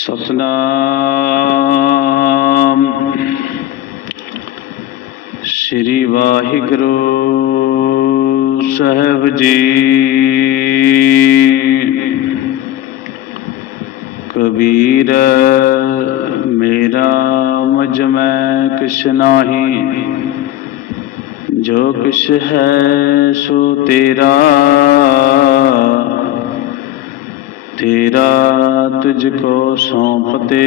ਸਤਨਾਮ। ਸ੍ਰੀ ਵਾਹਿਗੁਰੂ ਸਾਹਿਬ ਜੀ। ਕਬੀਰ, ਮੇਰਾ ਮਜ ਮੈਂ ਕਿਛ ਨਾਹੀ। ਜੋ ਕਿਛ ਹੈ ਸੋ ਤੇਰਾ। ਤੇਰਾ ਤੁਝ ਕੋ ਸੌਂਪਤੇ,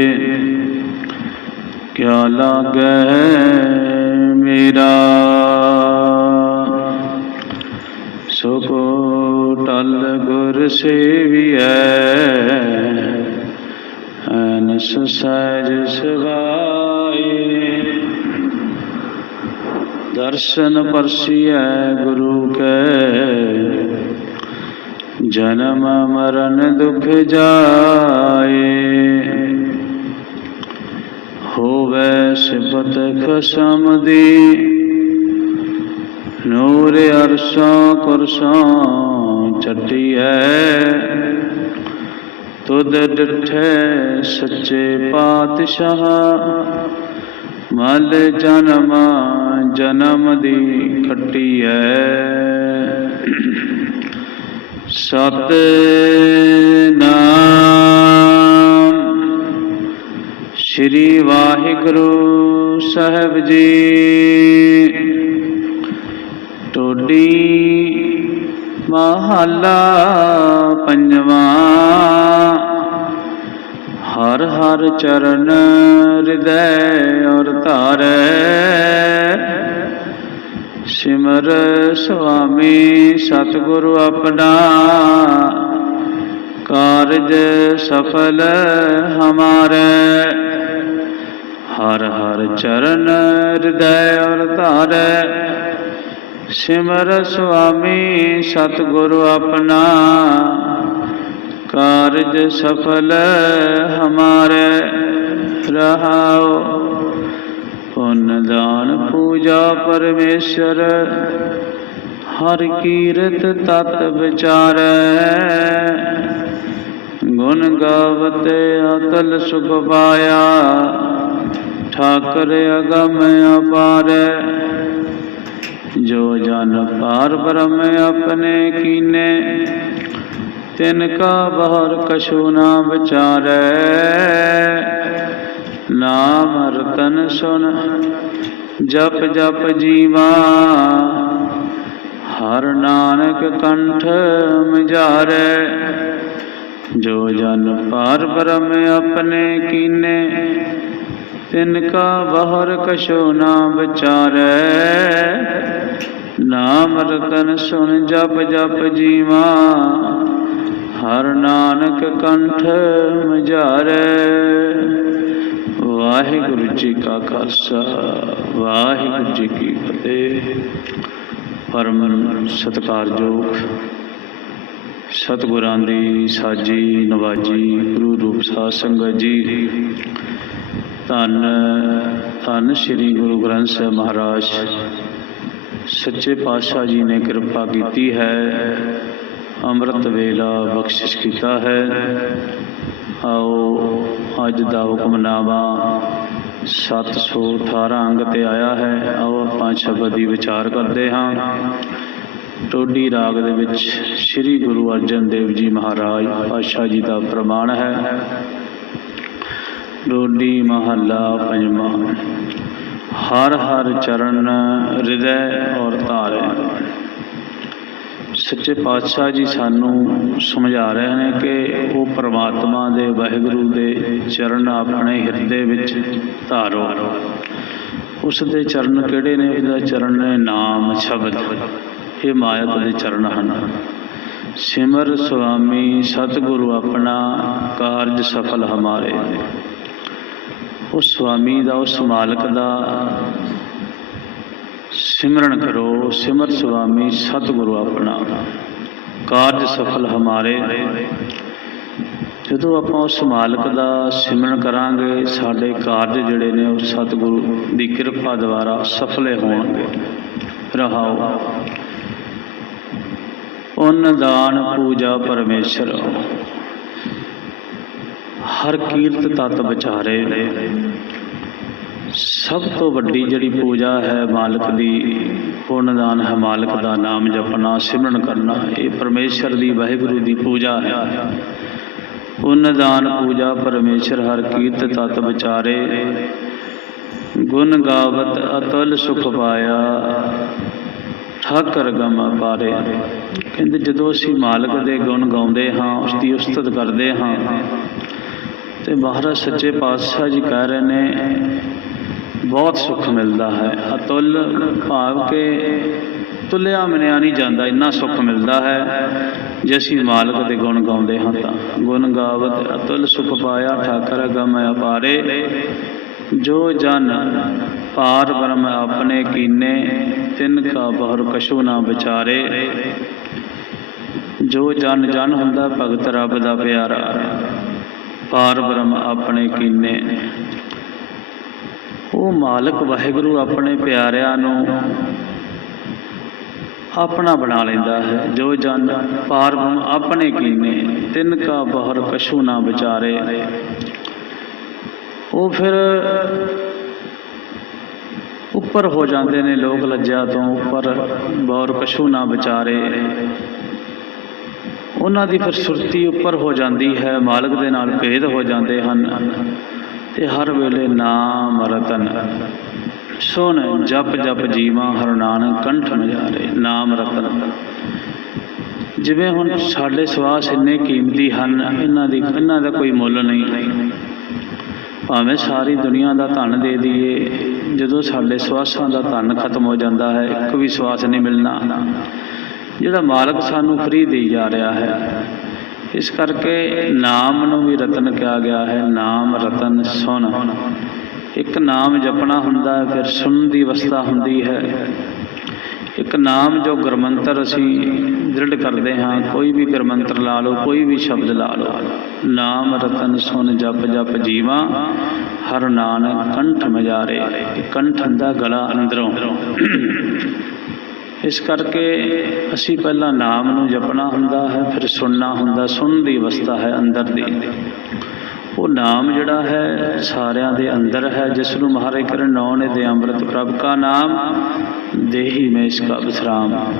ਕਿਆ ਲਾਗੈ ਮੇਰਾ? ਸੋ ਕੋ ਟਲ ਗੁਰ ਸੇਵੀਐ ਅਨਸ ਸਹਿਜ ਸਵਾਏ। ਦਰਸ਼ਨ ਪਰਸੀਐ ਗੁਰੂ ਜਨਮ ਮਰਨ ਦੁਖ ਜਾਏ। ਹੋਵੇ ਸਿਫਤ ਖਸਮ ਦੀ, ਨੂਰ ਅਰਸ਼ਾਂ ਕੁਰਸਾਂ ਚਟੀਐ ਤੁਧ ਡਿਠੇ ਸੱਚੇ ਪਾਤਸ਼ਾਹ, ਮਲ ਜਨਮ ਜਨਮ ਦੀ ਖੱਟੀ ਹੈ ਸਤ ਨਾਮ। ਸ੍ਰੀ ਵਾਹਿਗੁਰੂ ਸਾਹਿਬ ਜੀ। ਟੋਡੀ ਮਹੱਲਾ ਪੰਜਵਾਂ। ਹਰ ਹਰ ਚਰਨ ਹਿਰਦੈ ਔਰ ਧਾਰੈ। ਸਿਮਰ ਸੁਆਮੀ ਸਤਿਗੁਰੂ ਆਪਣਾ। ਕਾਰਜ ਸਫਲ ਹਮਾਰੇ। ਹਰ ਹਰ ਚਰਨ ਹਿਰਦੈ ਔਰ ਧਾਰੈ। ਸਿਮਰ ਸੁਆਮੀ ਸਤਿਗੁਰੂ ਆਪਣਾ। ਕਾਰਜ ਸਫਲ ਹਮਾਰੇ। ਰਹਾਓ। ਪੁੰਨ ਦਾਨ ਪੂਜਾ ਪਰਮੇਸ਼ਰ, ਹਰ ਕੀਰਤ ਤਤ ਵਿਚਾਰੈ। ਗੁਣ ਗਾਵਤ ਅਤਲ ਸੁਖ ਪਾਇਆ, ਠਾਕਰ ਅਗਮ ਅਪਾਰੈ। ਜੋ ਜਨ ਪਾਰ ਬ੍ਰਹਮ ਆਪਣੇ ਕੀਨੇ, ਤਿਨ ਕਾ ਬਹਰ ਕਛੂ ਨਾ ਵਿਚਾਰੈ। ਨਾਮ ਰਤਨ ਸੁਨ, ਜਪ ਜਪ ਜੀਵਾ। ਹਰ ਨਾਨਕ ਕੰਠ ਮਿਜਾਰੈ, ਜੋ ਜਨ ਪਾਰ ਬ੍ਰਹਮ ਆਪਣੇ ਕੀਨੇ, ਤਿਨ ਕਾ ਬਹਰ ਕਛੂ ਨਾ ਵਿਚਾਰੈ। ਨਾਮ ਰਤਨ ਸੁਣ ਜਪ ਜਪ ਜੀਵਾ। ਹਰ ਨਾਨਕ ਕੰਠ ਮਝਾਰੈ ਵਾਹਿਗੁਰੂ ਜੀ ਕਾ ਖਾਲਸਾ, ਵਾਹਿਗੁਰੂ ਜੀ ਕੀ ਫਤਿਹ। ਪਰਮ ਸਤਿਕਾਰਯੋਗ ਸਤਿਗੁਰਾਂ ਦੀ ਸਾਜੀ ਨਵਾਜੀ ਗੁਰੂ ਰੂਪ ਸਾਧ ਸੰਗਤ ਜੀ, ਧੰਨ ਧੰਨ ਸ੍ਰੀ ਗੁਰੂ ਗ੍ਰੰਥ ਸਾਹਿਬ ਮਹਾਰਾਜ, ਸੱਚੇ ਪਾਤਸ਼ਾਹ ਜੀ ਨੇ ਕਿਰਪਾ ਕੀਤੀ ਹੈ, ਅੰਮ੍ਰਿਤ ਵੇਲਾ ਬਖਸ਼ਿਸ਼ ਕੀਤਾ ਹੈ। ਆਓ, ਅੱਜ ਦਾ ਹੁਕਮਨਾਮਾ 718 ਅੰਗ ਤੇ ਆਇਆ ਹੈ, ਆਓ ਆਪਾਂ ਸ਼ਬਦ ਦੀ ਵਿਚਾਰ ਕਰਦੇ ਹਾਂ। ਟੋਡੀ ਰਾਗ ਦੇ ਵਿੱਚ ਸ੍ਰੀ ਗੁਰੂ ਅਰਜਨ ਦੇਵ ਜੀ ਮਹਾਰਾਜ ਪਾਤਸ਼ਾਹ ਜੀ ਦਾ ਪ੍ਰਮਾਣ ਹੈ। ਡੋਡੀ ਮਹੱਲਾ ਪੰਜਵਾਂ। ਹਰ ਹਰ ਚਰਨ ਹਿਰਦੈ ਔਰ ਧਾਰੈ। ਸੱਚੇ ਪਾਤਸ਼ਾਹ ਜੀ ਸਾਨੂੰ ਸਮਝਾ ਰਹੇ ਨੇ ਕਿ ਉਹ ਪ੍ਰਮਾਤਮਾ ਦੇ ਵਾਹਿਗੁਰੂ ਦੇ ਚਰਨ ਆਪਣੇ ਹਿਰਦੇ ਵਿੱਚ ਧਾਰੋ। ਉਸ ਦੇ ਚਰਨ ਕਿਹੜੇ ਨੇ? ਉਹਦਾ ਚਰਨ ਨੇ ਨਾਮ ਸ਼ਬਦ। ਇਹ ਮਾਇਆ ਦੇ ਚਰਨ ਹਨ। ਸਿਮਰ ਸੁਆਮੀ, ਸਤਿਗੁਰੂ ਆਪਣਾ ਕਾਰਜ ਸਫਲ ਹਮਾਰੇ। ਉਸ ਸੁਆਮੀ ਦਾ, ਉਸ ਮਾਲਕ ਦਾ ਸਿਮਰਨ ਕਰੋ, ਸਿਮਰ ਸੁਆਮੀ ਸਤਿਗੁਰੂ ਆਪਣਾ। ਕਾਰਜ ਸਫਲ ਹਮਾਰੇ। ਜਦੋਂ ਆਪਾਂ ਉਸ ਮਾਲਕ ਦਾ ਸਿਮਰਨ ਕਰਾਂਗੇ, ਸਾਡੇ ਕਾਰਜ ਜਿਹੜੇ ਨੇ ਉਹ ਸਤਿਗੁਰੂ ਦੀ ਕਿਰਪਾ ਦੁਆਰਾ ਸਫਲੇ ਹੋਣਗੇ। ਰਹਾਓ। ਪੁੰਨ ਦਾਨ ਪੂਜਾ ਪਰਮੇਸ਼ਰ। ਹਰ ਕੀਰਤ ਤਤ ਵਿਚਾਰੇ। ਸਭ ਤੋਂ ਵੱਡੀ ਜਿਹੜੀ ਪੂਜਾ ਹੈ ਮਾਲਕ ਦੀ, ਪੁੰਨਦਾਨ ਹੈ ਮਾਲਕ ਦਾ ਨਾਮ ਜਪਣਾ, ਸਿਮਰਨ ਕਰਨਾ, ਇਹ ਪਰਮੇਸ਼ਰ ਦੀ ਵਾਹਿਗੁਰੂ ਦੀ ਪੂਜਾ ਹੈ। ਪੁੰਨਦਾਨ, ਪੂਜਾ ਪਰਮੇਸ਼ਰ ਹਰ ਕੀਰਤ ਤਤ ਵਿਚਾਰੇ। ਗੁਣ ਗਾਵਤ ਅਤਲ ਸੁਖ ਪਾਇਆ, ਠਾਕਰ ਗਮ ਪਾਰੇ। ਕਹਿੰਦੇ ਜਦੋਂ ਅਸੀਂ ਮਾਲਕ ਦੇ ਗੁਣ ਗਾਉਂਦੇ ਹਾਂ, ਉਸ ਦੀ ਉਸਤਤ ਕਰਦੇ ਹਾਂ, ਤੇ ਮਹਾਰਾਜ ਸੱਚੇ ਪਾਤਸ਼ਾਹ ਜੀ ਕਹਿ ਰਹੇ ਨੇ ਬਹੁਤ ਸੁੱਖ ਮਿਲਦਾ ਹੈ। ਅਤੁੱਲ ਭਾਵ ਕੇ ਤੁਲਿਆ ਮਨਿਆ ਨਹੀਂ ਜਾਂਦਾ, ਇੰਨਾ ਸੁੱਖ ਮਿਲਦਾ ਹੈ, ਜੇ ਅਸੀਂ ਮਾਲਕ ਦੇ ਗੁਣ ਗਾਉਂਦੇ ਹਾਂ ਤਾਂ। ਗੁਣ ਗਾਵਤ ਅਤੁੱਲ ਸੁਖ ਪਾਇਆ, ਠਾਕਰ ਗਮ ਅਪਾਰੇ। ਜੋ ਜਨ ਪਾਰ ਬ੍ਰਹਮ ਆਪਣੇ ਕੀਨੇ, ਤਿੰਨ ਕਾ ਬਹੁਰ ਕਛੂ ਨਾ ਵਿਚਾਰੇ। ਜੋ ਜਨ ਜਨ ਹੁੰਦਾ ਭਗਤ ਰੱਬ ਦਾ ਪਿਆਰਾ ਪਾਰ ਬ੍ਰਹਮ ਆਪਣੇ ਕੀਨੇ। ਉਹ ਮਾਲਕ ਵਾਹਿਗੁਰੂ ਆਪਣੇ ਪਿਆਰਿਆਂ ਨੂੰ ਆਪਣਾ ਬਣਾ ਲੈਂਦਾ ਹੈ। ਜੋ ਜਨ ਪਾਰ ਬ੍ਰਹਮ ਆਪਣੇ ਕੀਨੇ, ਤਿੰਨ ਕਾ ਬਹੁਰ ਕਛੂ ਨਾ ਵਿਚਾਰੇ। ਉਹ ਫਿਰ ਉੱਪਰ ਹੋ ਜਾਂਦੇ ਨੇ ਲੋਕ ਲੱਜਿਆ ਤੋਂ ਉੱਪਰ ਬੌਰ ਕਛੂ ਨਾ ਵਿਚਾਰੇ। ਉਹਨਾਂ ਦੀ ਫਿਰ ਸੁਰਤੀ ਉੱਪਰ ਹੋ ਜਾਂਦੀ ਹੈ, ਮਾਲਕ ਦੇ ਨਾਲ ਭੇਦ ਹੋ ਜਾਂਦੇ ਹਨ। ਤੇ ਹਰ ਵੇਲੇ ਨਾਮ ਰਤਨ। ਸੁਣ ਜਪ ਜਪ ਜੀਵਾ ਹਰ ਨਾਨਕ ਕੰਠ ਨਜਾਰੇ ਨਾਮ ਰਤਨ। ਜਿਵੇਂ ਹੁਣ ਸਾਡੇ ਸਵਾਸ ਇੰਨੇ ਕੀਮਤੀ ਹਨ, ਇਹਨਾਂ ਦੀ ਇਹਨਾਂ ਦਾ ਕੋਈ ਮੁੱਲ ਨਹੀਂ। ਭਾਵੇਂ ਸਾਰੀ ਦੁਨੀਆ ਦਾ ਧਨ ਦੇ ਦਈਏ, ਜਦੋਂ ਸਾਡੇ ਸਵਾਸਾਂ ਦਾ ਧਨ ਖਤਮ ਹੋ ਜਾਂਦਾ ਹੈ, ਇੱਕ ਵੀ ਸਵਾਸ ਨਹੀਂ ਮਿਲਣਾ। ਜਿਹੜਾ ਮਾਲਕ ਸਾਨੂੰ ਫਰੀ ਦੇਈ ਜਾ ਰਿਹਾ ਹੈ ਇਸ ਕਰਕੇ ਨਾਮ ਨੂੰ ਵੀ ਰਤਨ ਕਿਹਾ ਗਿਆ ਹੈ, ਨਾਮ ਰਤਨ ਸੁਣ। ਇੱਕ ਨਾਮ ਜਪਣਾ ਹੁੰਦਾ ਹੈ, ਫਿਰ ਸੁਣਨ ਦੀ ਅਵਸਥਾ ਹੁੰਦੀ ਹੈ। ਇੱਕ ਨਾਮ ਜੋ ਗੁਰਮੰਤਰ ਅਸੀਂ ਦ੍ਰਿੜ ਕਰਦੇ ਹਾਂ, ਕੋਈ ਵੀ ਗੁਰਮੰਤਰ ਲਾ ਲਓ, ਕੋਈ ਵੀ ਸ਼ਬਦ ਲਾ ਲਓ, ਨਾਮ ਰਤਨ ਸੁਣ ਜਪ ਜਪ ਜੀਵਾ, ਹਰ ਨਾਨਕ ਕੰਠ ਮਜਾਰੇ ਕੰਠ ਹੁੰਦਾ ਗਲਾ ਅੰਦਰੋਂ। ਇਸ ਕਰਕੇ ਅਸੀਂ ਪਹਿਲਾਂ ਨਾਮ ਨੂੰ ਜਪਣਾ ਹੁੰਦਾ ਹੈ, ਫਿਰ ਸੁਣਨਾ ਹੁੰਦਾ, ਸੁਣਨ ਦੀ ਅਵਸਥਾ ਹੈ ਅੰਦਰ ਦੀ। ਉਹ ਨਾਮ ਜਿਹੜਾ ਹੈ, ਸਾਰਿਆਂ ਦੇ ਅੰਦਰ ਹੈ, ਜਿਸ ਨੂੰ ਮਹਾਰਾਜ ਕਰਨ ਨੌ ਨੇ ਦੇ ਅੰਮ੍ਰਿਤ ਪ੍ਰਭ ਕਾ ਨਾਮ, ਦੇਹੀ ਮੈਂ ਇਸ ਕਾ ਵਿਸਰਾਮ।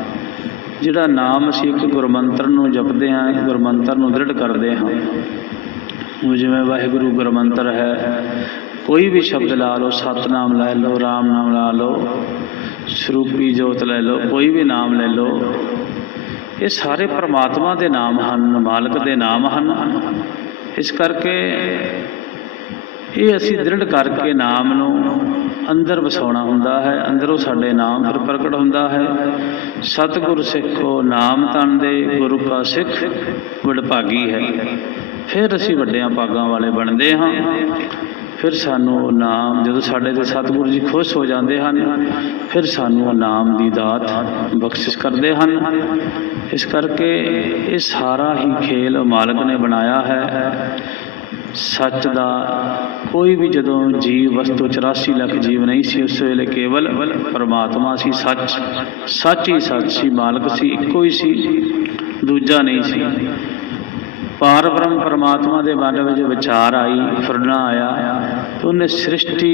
ਜਿਹੜਾ ਨਾਮ ਅਸੀਂ ਇੱਕ ਗੁਰਮੰਤਰ ਨੂੰ ਜਪਦੇ ਹਾਂ, ਇੱਕ ਗੁਰਮੰਤਰ ਨੂੰ ਦ੍ਰਿੜ ਕਰਦੇ ਹਾਂ। ਉਹ ਜਿਵੇਂ ਵਾਹਿਗੁਰੂ ਗੁਰਮੰਤਰ ਹੈ, ਕੋਈ ਵੀ ਸ਼ਬਦ ਲਾ ਲਓ, ਸਤਨਾਮ ਲੈ ਲਓ, ਰਾਮ ਨਾਮ ਲਾ ਲਓ ਸਰੂਪੀ ਜੋਤ ਲੈ ਲਓ, ਕੋਈ ਵੀ ਨਾਮ ਲੈ ਲਓ। ਇਹ ਸਾਰੇ ਪ੍ਰਮਾਤਮਾ ਦੇ ਨਾਮ ਹਨ, ਮਾਲਕ ਦੇ ਨਾਮ ਹਨ। ਇਸ ਕਰਕੇ ਇਹ ਅਸੀਂ ਦ੍ਰਿੜ ਕਰਕੇ ਨਾਮ ਨੂੰ ਅੰਦਰ ਵਸਾਉਣਾ ਹੁੰਦਾ ਹੈ, ਅੰਦਰੋਂ ਸਾਡੇ ਨਾਮ ਫਿਰ ਪ੍ਰਗਟ ਹੁੰਦਾ ਹੈ। ਸਤਿਗੁਰ ਸਿੱਖੋ, ਨਾਮ ਤਨ ਦੇ, ਗੁਰੂ ਕਾ ਸਿੱਖ ਵਡਭਾਗੀ ਹੈ। ਫਿਰ ਅਸੀਂ ਵੱਡਿਆਂ ਭਾਗਾਂ ਵਾਲੇ ਬਣਦੇ ਹਾਂ। ਫਿਰ ਸਾਨੂੰ ਨਾਮ, ਜਦੋਂ ਸਾਡੇ ਤੇ ਸਤਿਗੁਰੂ ਜੀ ਖੁਸ਼ ਹੋ ਜਾਂਦੇ ਹਨ ਫਿਰ ਸਾਨੂੰ ਨਾਮ ਦੀ ਦਾਤ ਬਖਸ਼ਿਸ਼ ਕਰਦੇ ਹਨ। ਇਸ ਕਰਕੇ ਇਹ ਸਾਰਾ ਹੀ ਖੇਲ ਮਾਲਕ ਨੇ ਬਣਾਇਆ ਹੈ। ਸੱਚ ਦਾ ਕੋਈ ਵੀ ਜਦੋਂ ਜੀਵ ਵਸਤੂ 84 ਲੱਖ ਜੀਵ ਨਹੀਂ ਸੀ, ਉਸ ਵੇਲੇ ਕੇਵਲ ਪਰਮਾਤਮਾ ਸੀ, ਸੱਚ ਸੱਚ ਹੀ ਸੱਚ ਸੀ, ਮਾਲਕ ਸੀ, ਇੱਕੋ ਹੀ ਸੀ, ਦੂਜਾ ਨਹੀਂ ਸੀ। ਪਾਰ ਬ੍ਰਹਮ ਪਰਮਾਤਮਾ ਦੇ ਮਨ ਵਿੱਚ ਵਿਚਾਰ ਆਈ, ਫੁਰਨਾ ਆਇਆ ਤੇ ਉਹਨੇ ਸ੍ਰਿਸ਼ਟੀ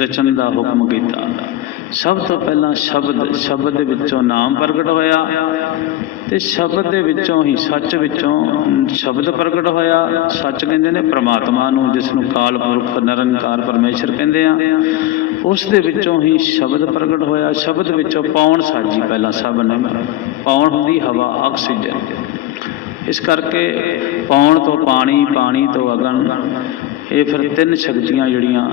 ਰਚਨ ਦਾ ਹੁਕਮ ਕੀਤਾ। ਸਭ ਤੋਂ ਪਹਿਲਾਂ ਸ਼ਬਦ ਸ਼ਬਦ ਦੇ ਵਿੱਚੋਂ ਨਾਮ ਪ੍ਰਗਟ ਹੋਇਆ ਤੇ ਸ਼ਬਦ ਦੇ ਵਿੱਚੋਂ ਹੀ ਸੱਚ ਵਿੱਚੋਂ ਸ਼ਬਦ ਪ੍ਰਗਟ ਹੋਇਆ। ਸੱਚ ਕਹਿੰਦੇ ਨੇ ਪ੍ਰਮਾਤਮਾ ਨੂੰ ਜਿਸ ਨੂੰ ਕਾਲ ਪੁਰਖ, ਨਿਰੰਕਾਰ ਪਰਮੇਸ਼ਰ ਕਹਿੰਦੇ ਆ। ਉਸ ਦੇ ਵਿੱਚੋਂ ਹੀ ਸ਼ਬਦ ਪ੍ਰਗਟ ਹੋਇਆ। ਸ਼ਬਦ ਵਿੱਚੋਂ ਪੌਣ ਸਾਜੀ ਪਹਿਲਾਂ ਸਭ ਨੇ। ਪੌਣ ਹੁੰਦੀ ਹਵਾ, ਆਕਸੀਜਨ। ਇਸ ਕਰਕੇ ਪੌਣ ਤੋਂ ਪਾਣੀ ਪਾਣੀ ਤੋਂ ਅਗਨ, ਇਹ ਫਿਰ ਤਿੰਨ ਸ਼ਕਤੀਆਂ ਜਿਹੜੀਆਂ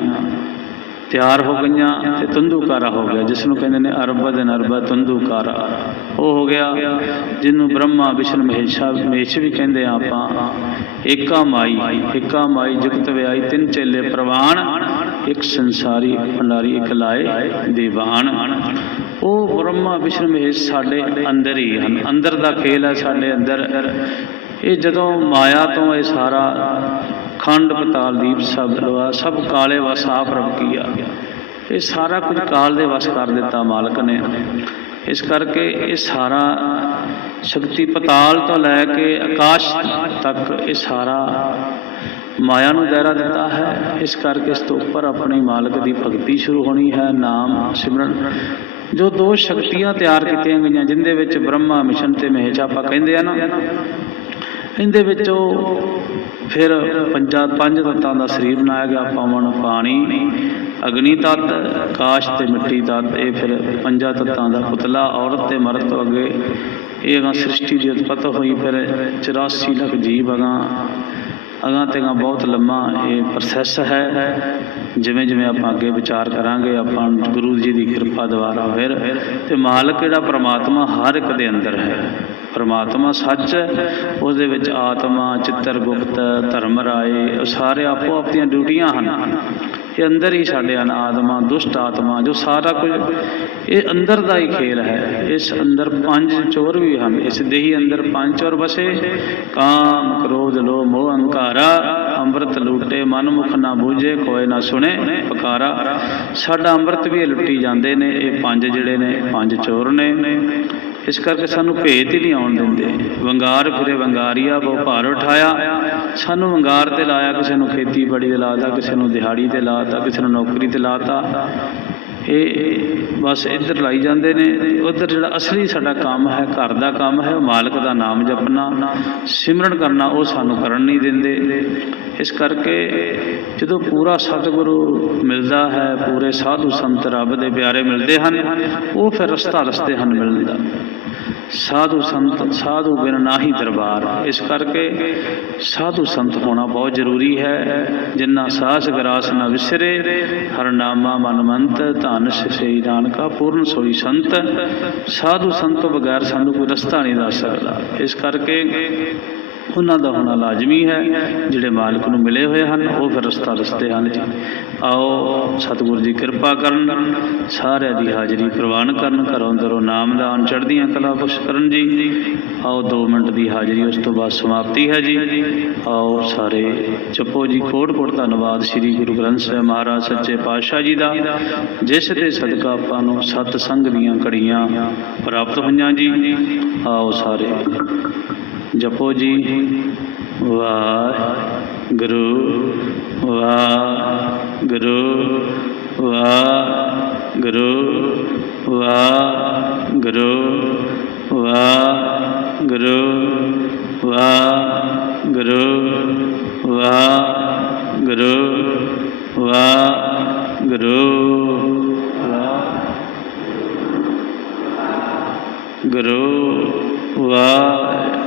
ਤਿਆਰ ਹੋ ਗਈਆਂ ਤੇ ਤੰਦੂਕਾਰਾ ਹੋ ਗਿਆ, ਜਿਸ ਨੂੰ ਕਹਿੰਦੇ ਨੇ ਅਰਬਦ ਅਰਬਾ ਤੰਦੂਕਾਰਾ। ਉਹ ਹੋ ਗਿਆ ਜਿਹਨੂੰ ਬ੍ਰਹਮਾ, ਵਿਸ਼ਨ, ਮਹੇਸ਼ਾ, ਮਹੇਸ਼ ਵੀ ਕਹਿੰਦੇ ਆ ਆਪਾਂ। ਏਕਾ ਮਾਈ ਏਕਾ ਮਾਈ ਜੁਗਤ ਵਿਆਈ ਤਿੰਨ ਚੇਲੇ ਪ੍ਰਵਾਨ, ਇੱਕ ਸੰਸਾਰੀ ਇੱਕ ਭੰਡਾਰੀ, ਇੱਕ ਲਾਏ ਦੀਵਾਨ। ਉਹ ਬ੍ਰਹਮਾ, ਵਿਸ਼ਨ, ਮਹੇਸ਼ ਸਾਡੇ ਅੰਦਰ ਹੀ ਹਨ। ਅੰਦਰ ਦਾ ਖੇਲ ਹੈ ਸਾਡੇ ਅੰਦਰ। ਇਹ ਜਦੋਂ ਮਾਇਆ ਤੋਂ ਇਹ ਸਾਰਾ ਖੰਡ ਪਤਾਲ ਦੀਪ ਸਭ ਲੋਆ ਸਭ ਕਾਲੇ ਵਸ ਆਪ ਰੱਬ ਕੀਆ ਇਹ ਸਾਰਾ ਕੁਝ ਕਾਲ ਦੇ ਵਸ ਕਰ ਦਿੱਤਾ ਮਾਲਕ ਨੇ। ਇਸ ਕਰਕੇ ਇਹ ਸਾਰਾ ਸ਼ਕਤੀ ਪਤਾਲ ਤੋਂ ਲੈ ਕੇ ਆਕਾਸ਼ ਤੱਕ ਇਹ ਸਾਰਾ ਮਾਇਆ ਨੂੰ ਦਾਇਰਾ ਦਿੱਤਾ ਹੈ। ਇਸ ਕਰਕੇ ਇਸ ਤੋਂ ਉੱਪਰ ਆਪਣੀ ਮਾਲਕ ਦੀ ਭਗਤੀ ਸ਼ੁਰੂ ਹੋਣੀ ਹੈ, ਨਾਮ ਸਿਮਰਨ। ਜੋ ਦੋ ਸ਼ਕਤੀਆਂ ਤਿਆਰ ਕੀਤੀਆਂ ਗਈਆਂ, ਜਿੰਦੇ ਵਿੱਚ ਬ੍ਰਹਮਾ ਮਿਸ਼ਨ ਤੇ ਮਹੇਸ਼ ਆਪਾਂ ਕਹਿੰਦੇ ਆ ਨਾ ਇਹਦੇ ਵਿੱਚ ਉਹ ਫਿਰ ਪੰਜਾਂ ਪੰਜ ਤੱਤਾਂ ਦਾ ਸਰੀਰ ਬਣਾਇਆ ਗਿਆ, ਪਵਨ, ਪਾਣੀ, ਅਗਨੀ ਤੱਤ ਆਕਾਸ਼ ਤੇ ਮਿੱਟੀ ਤੱਤ, ਇਹ ਫਿਰ ਪੰਜਾਂ ਤੱਤਾਂ ਦਾ ਪੁਤਲਾ, ਔਰਤ ਤੇ ਮਰਦ ਤੋਂ ਅੱਗੇ। ਇਹ ਅਗਾਂ ਸ੍ਰਿਸ਼ਟੀ ਦੀ ਉਤਪਤ ਹੋਈ, ਫਿਰ 84 ਲੱਖ ਜੀਵ ਅਗਾਂ ਅਗਾਂ ਤੇ ਅਗਾਂ ਬਹੁਤ ਲੰਮਾ ਇਹ ਪ੍ਰੋਸੈਸ ਹੈ। ਜਿਵੇਂ ਜਿਵੇਂ ਆਪਾਂ ਅੱਗੇ ਵਿਚਾਰ ਕਰਾਂਗੇ, ਆਪਾਂ ਗੁਰੂ ਜੀ ਦੀ ਕਿਰਪਾ ਦੁਆਰਾ ਫਿਰ, ਤੇ ਮਾਲਕ ਜਿਹੜਾ ਪ੍ਰਮਾਤਮਾ ਹਰ ਇੱਕ ਦੇ ਅੰਦਰ ਹੈ। ਪਰਮਾਤਮਾ ਸੱਚ ਹੈ, ਉਹਦੇ ਵਿੱਚ ਆਤਮਾ, ਚਿੱਤਰ ਗੁਪਤ, ਧਰਮ ਰਾਏ, ਉਹ ਸਾਰੇ ਆਪੋ ਆਪਣੀਆਂ ਡਿਊਟੀਆਂ ਹਨ। ਇਹ ਅੰਦਰ ਹੀ ਸਾਡੇ ਹਨ, ਆਤਮਾ, ਦੁਸ਼ਟ ਆਤਮਾ, ਜੋ ਸਾਰਾ ਕੁਝ ਇਹ ਅੰਦਰ ਦਾ ਹੀ ਖੇਲ ਹੈ। ਇਸ ਅੰਦਰ ਪੰਜ ਚੋਰ ਵੀ ਹਨ, ਇਸ ਦੇਹੀ ਅੰਦਰ ਪੰਜ ਚੋਰ ਬਸੇ। ਕਾਮ, ਕ੍ਰੋਧ, ਲੋਭ, ਮੋਹ, ਅਹੰਕਾਰਾ, ਅੰਮ੍ਰਿਤ ਲੂਟੇ ਮਨ ਮੁਖ ਨਾ ਬੂਝੇ ਕੋਈ ਨਾ ਸੁਣੇ, ਪਕਾਰਾ। ਸਾਡਾ ਅੰਮ੍ਰਿਤ ਵੀ ਲੁੱਟੀ ਜਾਂਦੇ ਨੇ, ਇਹ ਪੰਜ ਜਿਹੜੇ ਨੇ, ਪੰਜ ਚੋਰ ਨੇ। ਇਸ ਕਰਕੇ ਸਾਨੂੰ ਭੇਤ ਹੀ ਨਹੀਂ ਆਉਣ ਦਿੰਦੇ। ਵੰਗਾਰ ਫਿਰੇ ਵੰਗਾਰੀਆ, ਬਹੁ ਭਾਰ ਉਠਾਇਆ। ਸਾਨੂੰ ਵੰਗਾਰ ਤੇ ਲਾਇਆ, ਕਿਸੇ ਨੂੰ ਖੇਤੀਬਾੜੀ ਤੇ ਲਾਤਾ, ਕਿਸੇ ਨੂੰ ਦਿਹਾੜੀ ਤੇ ਲਾਤਾ, ਕਿਸੇ ਨੂੰ ਨੌਕਰੀ ਤੇ ਲਾਤਾ। ਇਹ ਬਸ ਇੱਧਰ ਲਾਈ ਜਾਂਦੇ ਨੇ। ਉੱਧਰ ਜਿਹੜਾ ਅਸਲੀ ਸਾਡਾ ਕੰਮ ਹੈ, ਘਰ ਦਾ ਕੰਮ ਹੈ ਮਾਲਕ ਦਾ ਨਾਮ ਜਪਣਾ, ਸਿਮਰਨ ਕਰਨਾ, ਉਹ ਸਾਨੂੰ ਕਰਨ ਨਹੀਂ ਦਿੰਦੇ। ਇਸ ਕਰਕੇ ਜਦੋਂ ਪੂਰਾ ਸਤਿਗੁਰੂ ਮਿਲਦਾ ਹੈ, ਪੂਰੇ ਸਾਧੂ ਸੰਤ ਰੱਬ ਦੇ ਪਿਆਰੇ ਮਿਲਦੇ ਹਨ, ਉਹ ਫਿਰ ਰਸਤਾ ਰਸਤੇ ਹਨ ਮਿਲਦਾ ਸਾਧੂ ਸੰਤ, ਸਾਧੂ ਬਿਨ ਨਾਹੀ ਦਰਬਾਰ। ਇਸ ਕਰਕੇ ਸਾਧੂ ਸੰਤ ਹੋਣਾ ਬਹੁਤ ਜ਼ਰੂਰੀ ਹੈ। ਜਿੰਨਾ ਸਾਸ ਗਰਾਸ ਨਾ ਵਿਸਰੇ, ਹਰ ਨਾਮਾ ਮਨ ਮੰਤ ਧਨ ਸ੍ਰੀ ਨਾਨਕਾ ਪੂਰਨ ਸੋਈ ਸੰਤ। ਸਾਧੂ ਸੰਤ ਤੋਂ ਬਗੈਰ ਸਾਨੂੰ ਕੋਈ ਰਸਤਾ ਨਹੀਂ ਦੱਸ ਸਕਦਾ। ਇਸ ਕਰਕੇ ਉਹਨਾਂ ਦਾ ਹੋਣਾ ਲਾਜ਼ਮੀ ਹੈ, ਜਿਹੜੇ ਮਾਲਕ ਨੂੰ ਮਿਲੇ ਹੋਏ ਹਨ, ਉਹ ਫਿਰ ਰਸਤਾ ਰਸਤੇ ਹਨ ਜੀ। ਆਓ ਸਤਿਗੁਰੂ ਜੀ ਕਿਰਪਾ ਕਰਨ, ਸਾਰਿਆਂ ਦੀ ਹਾਜ਼ਰੀ ਪ੍ਰਵਾਨ ਕਰਨ, ਘਰੋਂ ਅੰਦਰੋਂ ਨਾਮਦਾਨ ਚੜ੍ਹਦੀਆਂ ਕਲਾ ਬਖਸ਼ ਕਰਨ ਜੀ। ਆਓ 2 ਮਿੰਟ ਦੀ ਹਾਜ਼ਰੀ ਉਸ ਤੋਂ ਬਾਅਦ ਸਮਾਪਤੀ ਹੈ ਜੀ। ਆਓ ਸਾਰੇ ਚੱਪੋ ਜੀ, ਕੋਟ ਕੋਟ ਧੰਨਵਾਦ ਸ੍ਰੀ ਗੁਰੂ ਗ੍ਰੰਥ ਸਾਹਿਬ ਮਹਾਰਾਜ ਸੱਚੇ ਪਾਤਸ਼ਾਹ ਜੀ ਦਾ, ਜਿਸ ਦੇ ਸਦਕਾ ਆਪਾਂ ਨੂੰ ਸਤ ਸੰਗ ਦੀਆਂ ਕੜੀਆਂ ਪ੍ਰਾਪਤ ਹੋਈਆਂ ਜੀ। ਆਓ ਸਾਰੇ। ਜਪੋ ਜੀ। ਵਾਹਿਗੁਰੂ ਵਾਹਿਗੁਰੂ ਵਾਹਿਗੁਰੂ ਵਾਹਿਗੁਰੂ ਵਾਹਿਗੁਰੂ ਵਾਹਿਗੁਰੂ ਵਾਹਿਗੁਰੂ ਵਾਹਿਗੁਰੂ। ਗੁਰੂ ਵਾਹਿਗੁਰੂ